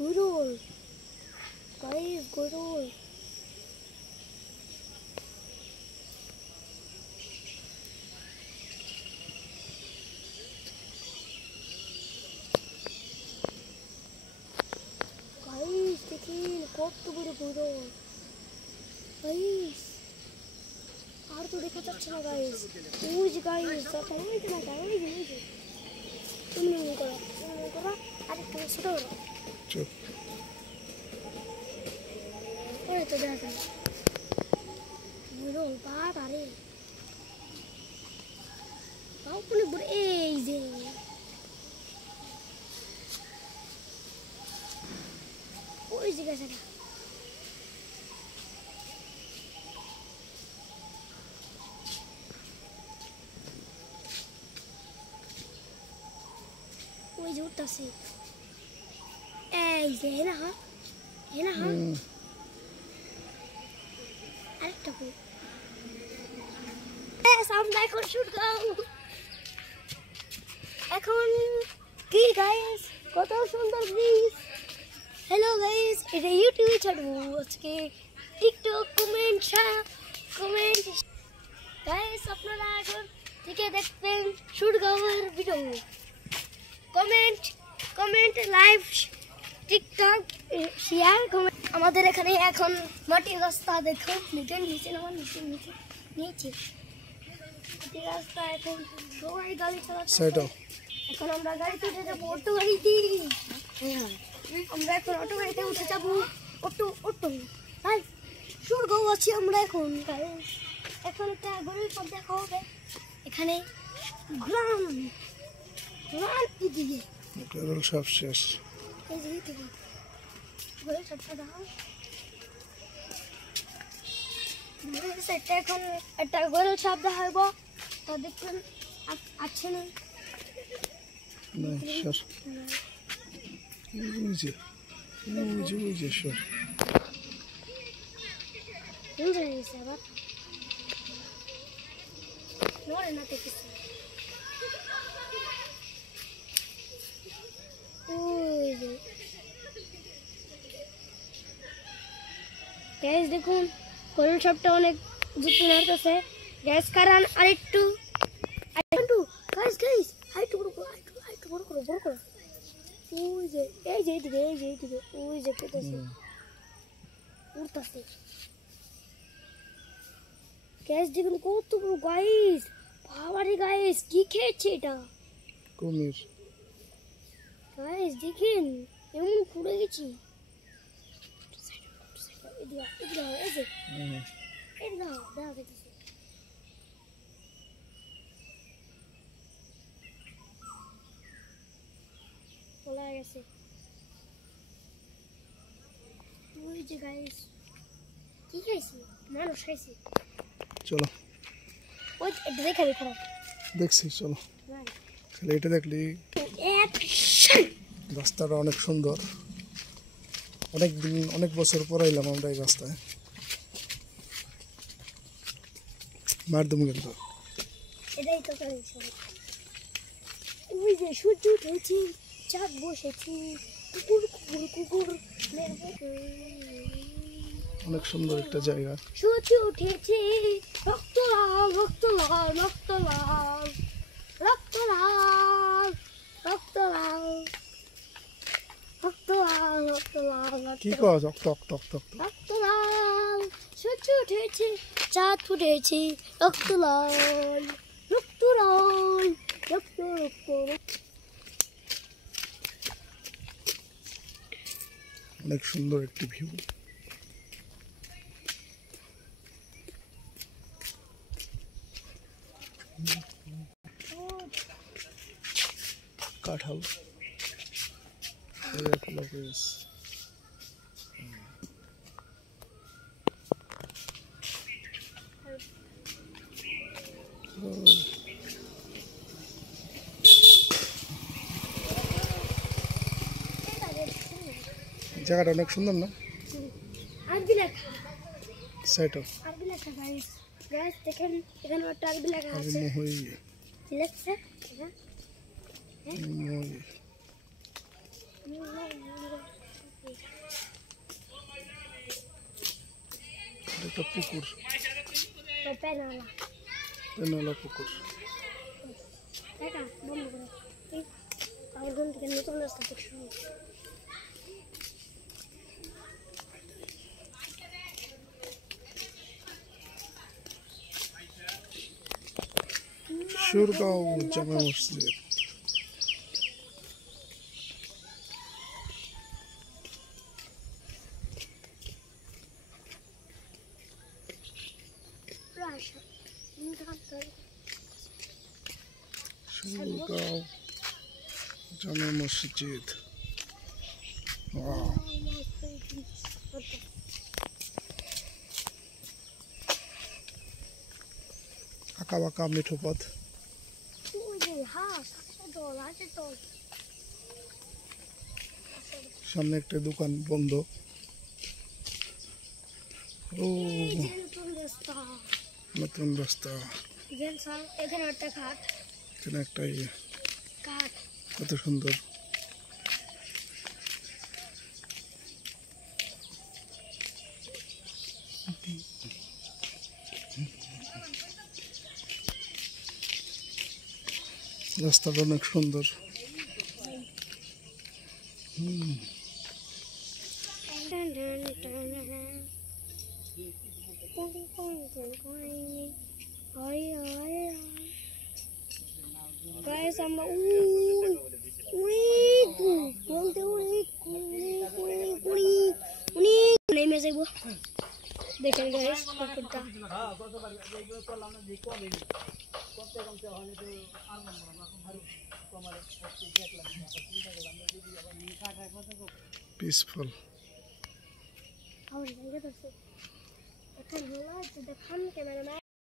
গরুল guys গরুল guys দেখেন কত বড় গরুল গাইস আর তো দেখা যাচ্ছে না গাইস ওই যে গাইস যত ওই যে না গাইস তুমি করো আর একটু ছোট করো চুপ ওই তো দেখা গরুল বাবারে তাও কোন বড় এই যে ওই যে গাছটা ওই যে উঠতেছে এই যে হেনা আরেকটা কই আমরা এখন শুট গাও এখন কি গাইস কত সুন্দর ব্রিজ হ্যালো গাইস এটা ইউটিউবে ছাড়বো আজকে টিকটক কমেন্ট গাইস আপনারা এখন থেকে দেখবেন শুট গাওয়ার video comment live TikTok share comment আমাদের এখানে এখন মাটির রাস্তা দেখো নিচে রাস্তা এখন সবাই গাড়ি চালাচ্ছে এখন আমরা গাড়িতে উঠে যাবো অটো গাড়িতে আমরা এখন অটো গাড়িতে উঠে যাবো অটো ভাই শুট গাও আছি আমরা এখন একটা গরুর সব দেখা হবে এখানে গ্রাম দিকে গরুল সব শেষ এই যে দিকে গরুর সবটা দাও সেটা এখন একটা গরুর সব দেখা হইব তো দেখুন আছে না সর ওই যে সর আবার নড়ে না তো কিছু গ্যাস দেখুন গরুর সবটা অনেক যুক্তি মারতেছে গ্যাস কারণ আরেকটু গাইস হাইটু বড় করো ওই যে এইদিকে ওই যে কেটেছে উড়তাছে গ্যাস দেখুন কত বড় গাইস বাবারে গাইস কি খেয়েছে এটা কুমির গাইস দেখেন এমন পুড়ে গেছি চলো দেখছি চলো খালি এটা দেখলি রাস্তাটা অনেক সুন্দর অনেক বছর পর এলাম আমরা এই রাস্তায় মারদম কিন্তু এটাই তো ওই যে সূর্য উঠেছি চাঁদ বসেছি কুকুর অনেক সুন্দর একটা জায়গা সূর্য উঠেছে রক্ত লাল কি কর টক সূর্য উঠেছে চাঁদ ফুটেছে রক্ত লাল অনেক সুন্দর একটি ভিউ কাঁঠাল জায়গাটা অনেক সুন্দর না সাইটো দেখেন এখানে একটা আরবি লেখা আছে লেখছে একটা পুকুর, তো পেনালা পেনালা পুকুর। দেখা বন্ধ করে এই আমার ঘুম থেকে নতুন রাস্তা দেখছি। সুরগাঁও জামে মসজিদ। সুরগাঁও জামে মসজিদ। ওয়াও, আঁকা বাঁকা মিঠো পথ। সামনে একটা দোকান বন্ধ। ও নতুন রাস্তা। এখানে একটা খাট, এখানে একটা ইয়ে, কাঠ কত সুন্দর। রাস্তাটা অনেক সুন্দর। গাইস আমরা বলতে নেমে যাবো। দেখেন গাইস পুকুরটা। পিসফুল। এখন হলো দেখান ক্যামেরাম্যান।